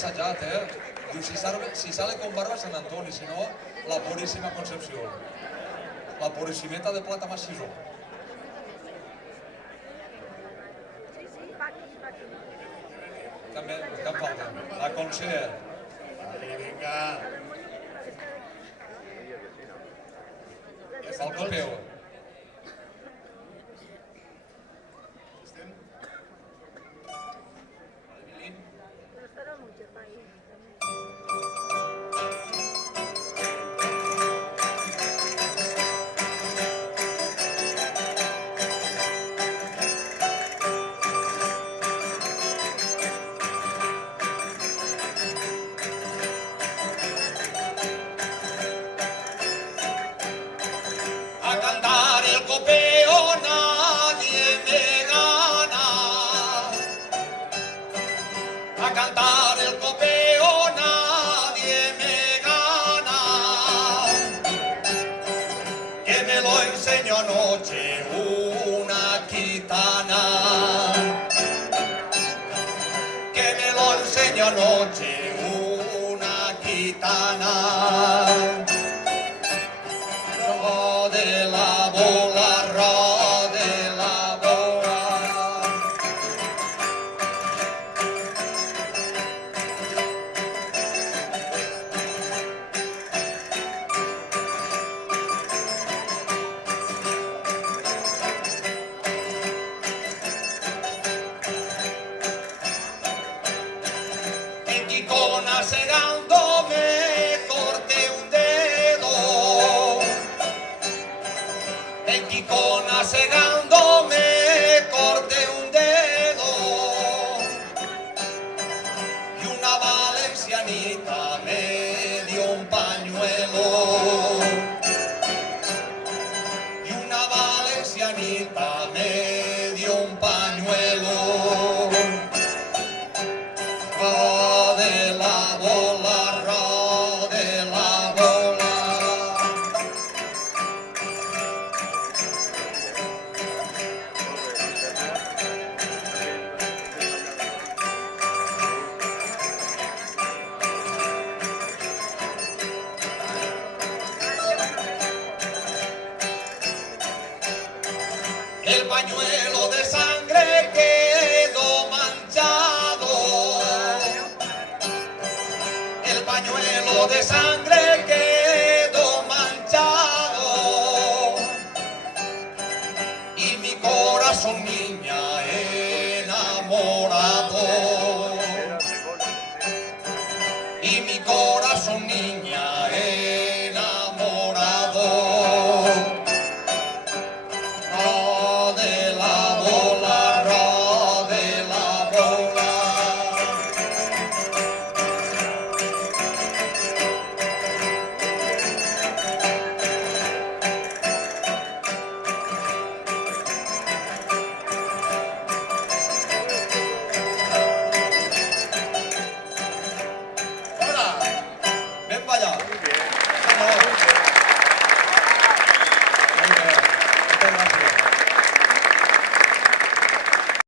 asajat, Diu, si sale con barba San Antoni, si no, la Purísima Concepció. La Purissimeta de plata massisó. També, cap falta. La Consider. Vinga. El Copeu. A cantar el copeo nadie me gana. A cantar el copeo nadie me gana. Que me lo enseñó anoche una gitana. Que me lo enseñó anoche una gitana. En Quicona segando me corté un dedo. En Quicona segando me corté un dedo. Y una valencianita me dio un pañuelo. Y una valencianita me dio un pañuelo. De la bola, de la bola. El pañuelo de sangre quedó manchado. El pañuelo de sangre